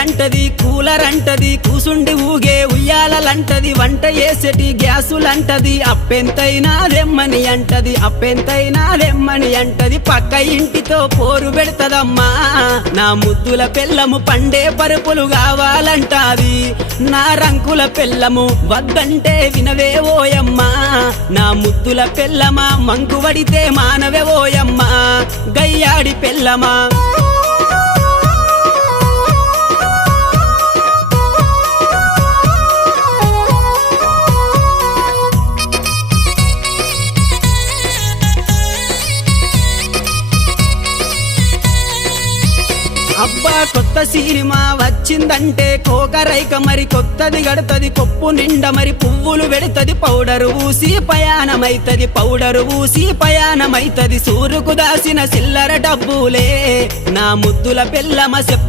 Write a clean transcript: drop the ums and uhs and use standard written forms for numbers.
అంటది కూలర్ అంటది కూసుండి ఊగే ఉయ్యాలంటది వంట చేసేటి గ్యాసులంటది అప్పెంతైనా దెమ్మని అంటది అప్పెంతైనా దెమ్మని అంటది పక్క ఇంటితో పోరు పెడతదమ్మా నా ముద్దుల పెళ్ళము పండే పరుపులు కావాలంటాది నా రంకుల పెళ్ళము వద్దంటే వినవే ఓయమ్మా నా ముద్దుల పెళ్ళమా మంకు వడితే మానవే ఓయమ్మా గయ్యాడి పెళ్ళమా అబ్బా కొత్త సినిమా వచ్చిందంటే కోకరైక మరి కొత్తది గడతది కొప్పు నిండా మరి పువ్వులు పెడతది పౌడరు ఊసి పయానమైతది పౌడరు ఊసి పయానమైతది సూరుకు దాసిన చిల్లర డబ్బులే నా ముద్దుల పెళ్ళమ చెప్ప